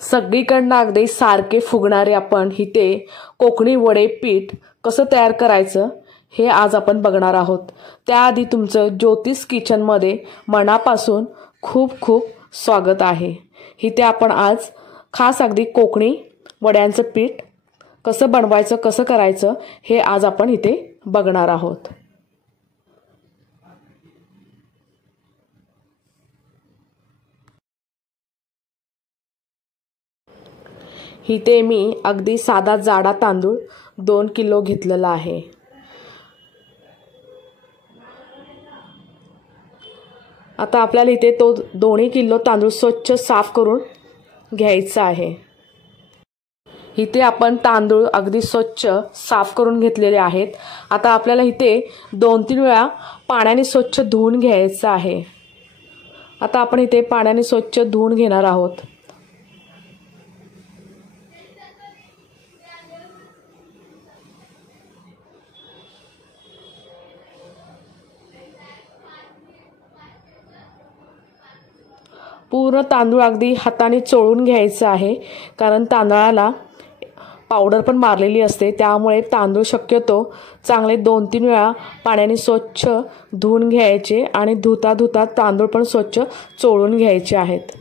सगळीकडनं अगदी सारखे फुगणारे आपण इथे कोकणी वडे पीठ कसं तयार करायचं हे आज आपण बघणार आहोत। त्याआधी तुमचं ज्योतिष किचनमध्ये मनापासून खूप खूप स्वागत आहे। इथे आपण आज खास अगदी कोकणी वड्यांचं पीठ कसं बनवायचं कसं करायचं हे आज आपण इथे बघणार आहोत। इथे मी अगदी साधा जाडा तांदूळ 2 किलो घेतलेला आहे। आता आपल्याला इथे तो 2 किलो तांदूळ स्वच्छ साफ करून घ्यायचा आहे। इथे आपण तांदूळ अगदी स्वच्छ साफ करून घेतलेले आहेत। आता आपल्याला इथे 2-3 वेळा पाण्याने स्वच्छ धुवून घ्यायचं आहे। आता आपण इथे पाण्याने स्वच्छ धुवून घेणार आहोत। पूर्ण तांदूळ अगदी हाताने चोळून घ्यायचं आहे, कारण तांदळाला पावडर पण मारलेली असते, त्यामुळे तांदूळ शक्यतो चांगले 2-3 वेळा पाण्याने स्वच्छ धुवून घ्यायचे आणि धुता धुता तांदूळ पण स्वच्छ चोळून घ्यायचे आहेत।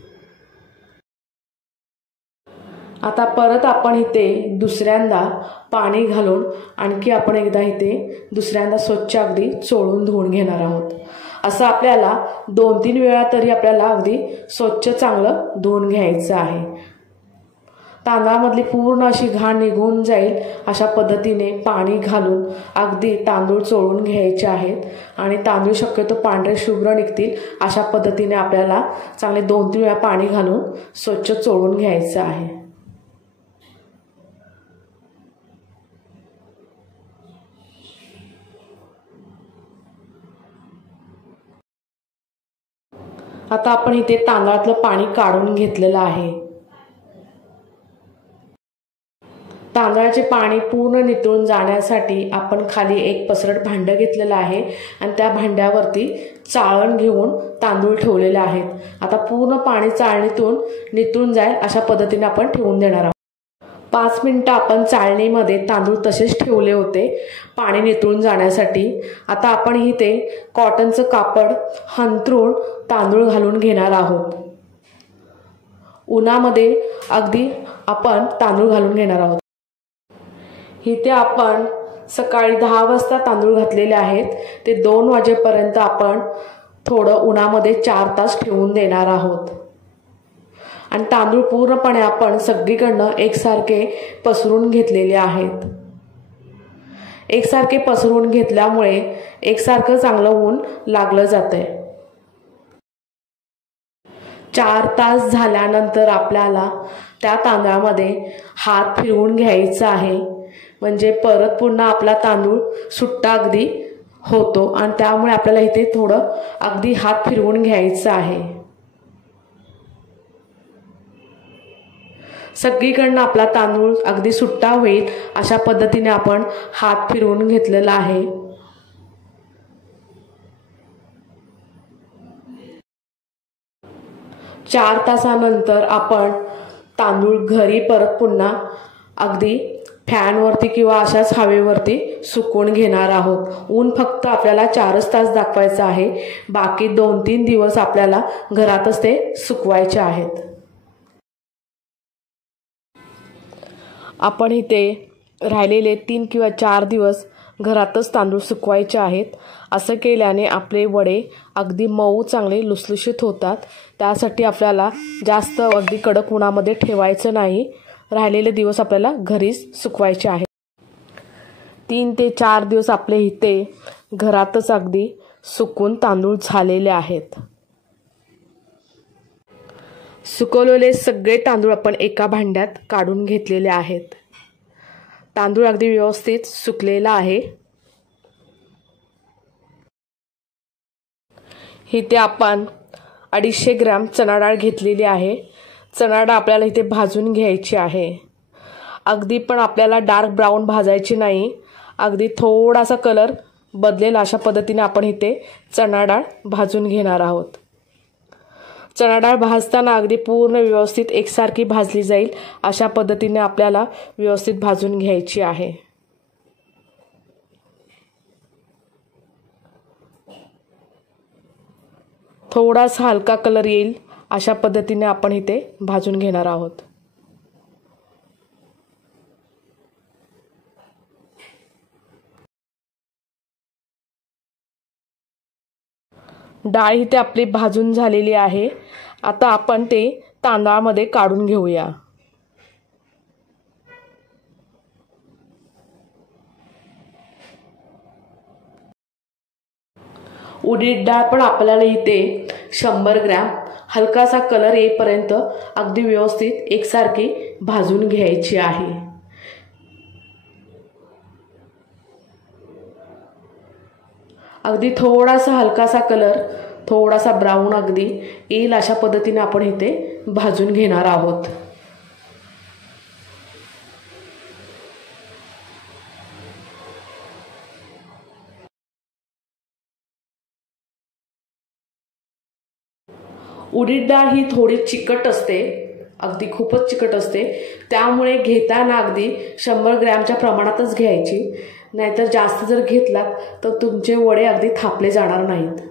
आता परत आपण इथे दुसऱ्यांदा पाणी घालून आणखी आपण एकदा इथे दुसऱ्यांदा स्वच्छ अगदी चोळून धुवून घेणार आहोत। असं आपल्याला 2-3 वेळा तरी आपल्याला अगदी स्वच्छ चांगलं धुवून घ्यायचं आहे। तांदळामधली पूर्ण अशी घाण निघून जाईल अशा पद्धतीने पाणी घालून अगदी तांदूळ चोळून घ्यायचे आहेत आणि तांदूळ शक्यतो पांढरे शुभ्र निघतील अशा पद्धतीने आपल्याला चांगले 2-3 वेळा पाणी घालून स्वच्छ चोळून घ्यायचं आहे। आता आपण इथे तांदळातलं पाणी काढून घेतलेलं आहे। तांदळाचे पाणी पूर्ण नितळून जाण्यासाठी आपण खाली एक पसरट भांडं घेतलेलं आहे आणि त्या भांड्यावरती चाळण घेऊन तांदूळ ठेवलेले आहेत। आता पूर्ण पाणी चाळणीतून नितळून जाईल अशा पद्धतीने आपण ठेवून देणार आहोत। 5 मिनिटं आपण चाळणीमध्ये तांदूळ तसेच ठेवले होते पाणी नितळून जाण्यासाठी। आता आपण इथे कॉटनचं कापड हंतरून तांदूळ घालून घेणार आहोत। उन्हामध्ये अगदी आपण तांदूळ घालून घेणार आहोत। इथे आपण सकाळी 10 वाजता तांदूळ घातलेले आहेत, ते 2 वाजेपर्यंत आपण थोडं उन्हामध्ये 4 तास ठेवून देणार आहोत आणि तांदूळ पूर्णपणे आपण सगळीकडनं एकसारखे पसरून घेतलेले आहेत। एकसारखे पसरून घेतल्यामुळे एकसारखं चांगलं ऊन लागलं जातंय। 4 तास झाल्यानंतर आपल्याला त्या तांदळामध्ये हात फिरवून घ्यायचा आहे, म्हणजे परत पुन्हा आपला तांदूळ सुट्टा अगदी होतो आणि त्यामुळे आपल्याला इथे थोडं अगदी हात फिरवून घ्यायचं आहे। सगळीकडनं आपला तांदूळ अगदी सुट्टा होईल अशा पद्धतीने आपण हात फिरवून घेतलेला आहे। चार तासानंतर आपण तांदूळ घरी परत पुन्हा अगदी फॅनवरती किंवा अशाच हवेवरती सुकवून घेणार आहोत। ऊन फक्त आपल्याला 4च तास दाखवायचं आहे, बाकी 2-3 दिवस आपल्याला घरातच ते सुकवायचे आहेत। आपण इथे राहिलेले 3 किंवा 4 दिवस घरातच तांदूळ सुकवायचे आहेत। असं केल्याने आपले वडे अगदी मऊ चांगले लुसलुशीत होतात। त्यासाठी आपल्याला जास्त अगदी कडक उन्हामध्ये ठेवायचं नाही, राहिलेले दिवस आपल्याला घरीच सुकवायचे आहेत। 3 ते 4 दिवस आपले इथे घरातच अगदी सुकून तांदूळ झालेले आहेत। सुकवलेले सगळे तांदूळ आपण एका भांड्यात काढून घेतलेले आहेत। तांदूळ अगदी व्यवस्थित सुकलेला आहे। इथे आपण 250 ग्रॅम चणा डाळ घेतलेली आहे। चणा डाळ आपल्याला इथे भाजून घ्यायची आहे। अगदी पण आपल्याला डार्क ब्राऊन भाजायची नाही, अगदी थोडासा कलर बदलेल अशा पद्धतीने आपण इथे चणा डाळ भाजून घेणार आहोत। चणा डाळ भाजताना अगदी पूर्ण व्यवस्थित एकसारखी भाजली जाईल अशा पद्धतीने आपल्याला व्यवस्थित भाजून घ्यायची आहे। थोडासा हलका कलर येईल अशा पद्धतीने आपण इथे भाजून घेणार आहोत। डाळ इथे आपली भाजून झालेली आहे। आता आपण ते तांदळामध्ये काढून घेऊया। उडीद डाळ पण आपल्याला इथे 100 ग्रॅम हलकासा कलर येईपर्यंत अगदी व्यवस्थित एकसारखी भाजून घ्यायची आहे। अगदी थोडासा हलकासा कलर, थोडासा ब्राऊन अगदी येईल अशा पद्धतीने आपण इथे भाजून घेणार आहोत। उडीद डाळ ही थोडी चिकट असते, अगदी खूपच चिकट असते, त्यामुळे घेताना अगदी 100 ग्रॅमच्या प्रमाणातच घ्यायची, नाहीतर जास्त जर घेतलात तर तुमचे वडे अगदी थापले जाणार नाहीत।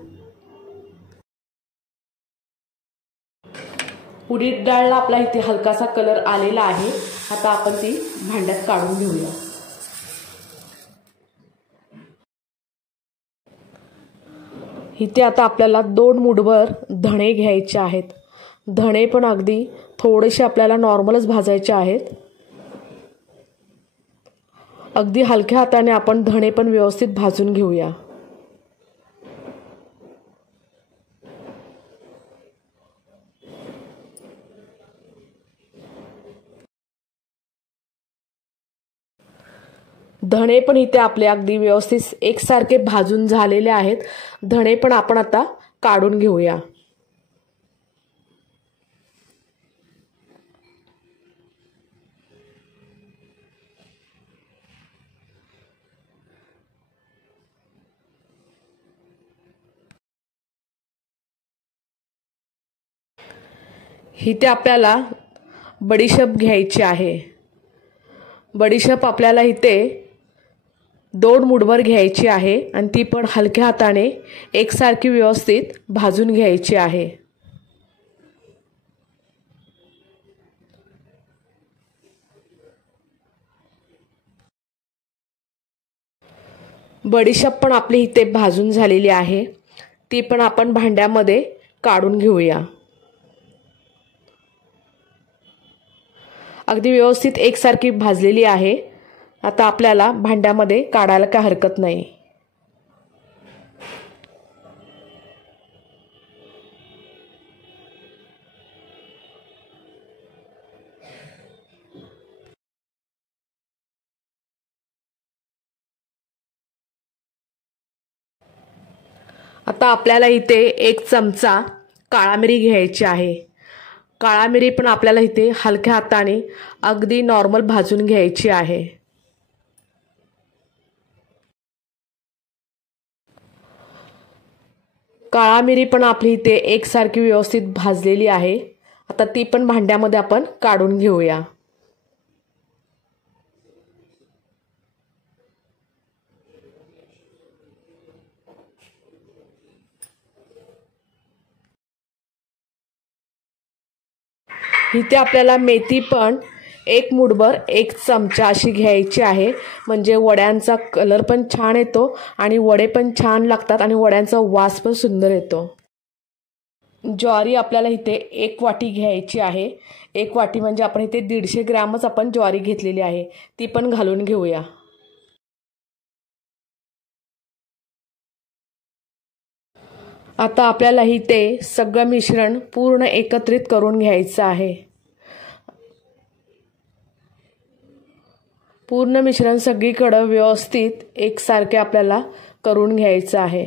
उडीद डाळला आपला इथे हलकासा कलर आलेला आहे। आता आपण ती भांड्यात काढून घेऊया। इथे आता आपल्याला 2 मुठभर धणे घ्यायचे आहेत। धणे पण अगदी थोडेसे आपल्याला नॉर्मलच भाजायचे आहेत। अगदी हलक्या हाताने आपण धणे पण व्यवस्थित भाजून घेऊया। धणे पण इथे आपले अगदी व्यवस्थित एकसारखे भाजून झालेले आहेत। धणे पण आपण आता काढून घेऊया। इथे आपल्याला बडीशेप घ्यायची आहे। बडीशेप आपल्याला इथे 2 मुठभर घ्यायची आहे आणि ती पण हलक्या हाताने एकसारखी व्यवस्थित भाजून घ्यायची आहे। बडीशेप पण आपली इथे भाजून झालेली आहे, ती पण आपण भांड्यामध्ये काढून घेऊया। अगदी व्यवस्थित एकसारखी भाजलेली आहे। आता आपल्याला भांड्यामध्ये काढायला काही हरकत नाही। आता आपल्याला इथे 1 चमचा काळा मिरी घ्यायची आहे। काळा मिरी पण आपल्याला इथे हलक्या हाताने अगदी नॉर्मल भाजून घ्यायची आहे। काळा मिरी पण आपली इथे एकसारखी व्यवस्थित भाजलेली आहे। आता ती पण भांड्यामध्ये आपण काढून घेऊया। इथे आपल्याला मेथी पण 1 मुठभर 1 चमचा अशी घ्यायची आहे, म्हणजे वड्यांचा कलर पण छान येतो आणि वडे पण छान लागतात आणि वड्यांचा वास पण सुंदर येतो। ज्वारी आपल्याला इथे 1 वाटी घ्यायची आहे। 1 वाटी म्हणजे आपण इथे 150 ग्रॅमच आपण ज्वारी घेतलेली आहे, ती पण घालून घेऊया। आता आपल्याला इथे सगळं मिश्रण पूर्ण एकत्रित करून घ्यायचं आहे। पूर्ण मिश्रण सगळीकडे व्यवस्थित एकसारखे आपल्याला करून घ्यायचं आहे।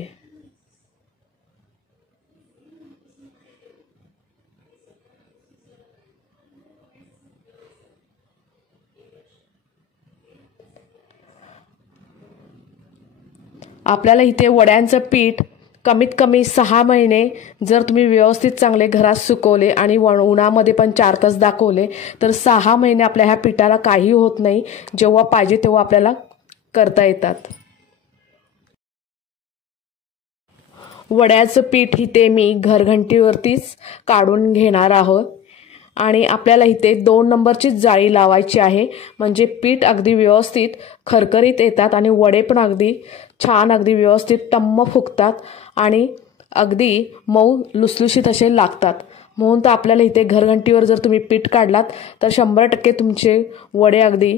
आपल्याला इथे वड्यांचं पीठ कमीत कमी 6 महिने जर तुम्ही व्यवस्थित चांगले घरात सुकवले आणि उन्हामध्ये पण 4 तास दाखवले तर 6 महिने आपल्या ह्या पिठाला काही होत नाही. जेव्हा पाहिजे तेव्हा आपल्याला करता येतात. वड्याचं पीठ इथे मी घरघंटीवरतीच काढून घेणार आहोत आणि आपल्याला इथे 2 नंबरची जाळी लावायची आहे. म्हणजे पीठ अगदी व्यवस्थित खरखरीत येतात आणि वडे पण अगदी छान अगदी व्यवस्थित टम्म फुगतात आणि अगदी मऊ लुसलुशीत असे लागतात. म्हणून तर आपल्याला इथे घरघंटीवर जर तुम्ही पीठ काढलात तर 100% तुमचे वडे अगदी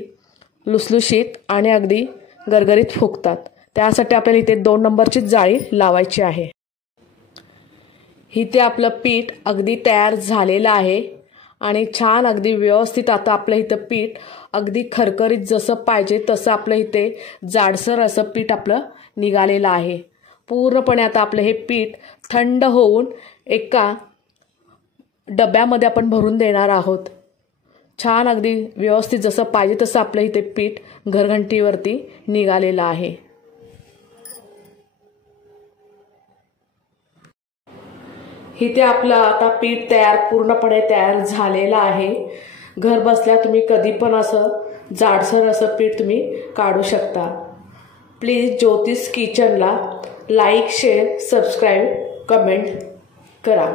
लुसलुशीत आणि अगदी गरगरीत फुगतात. त्यासाठी आपल्याला इथे 2 नंबरची जाळी लावायची आहे. इथे आपलं पीठ अगदी तयार झालेलं आहे आणि छान अगदी व्यवस्थित आता आपलं इथं पीठ अगदी खरखरीत जसं पाहिजे तसं आपलं इथे जाडसर असं पीठ आपलं निघालेलं आहे. पूर्णपणे आता आपलं हे पीठ थंड होऊन एका डब्यामध्ये आपण भरून देणार आहोत. छान अगदी व्यवस्थित जसं पाहिजे तसं आपलं इथे पीठ घरघंटीवरती निघालेलं आहे. इथे आपलं आता पीठ पूर्णपणे तयार झालेलं आहे. घर बसल्या तुम्ही कधी पण असं जाडसर असं पीठ तुम्ही काढू शकता. प्लीज ज्योतिष किचनला लाईक, शेअर, सबस्क्राईब, कमेंट करा.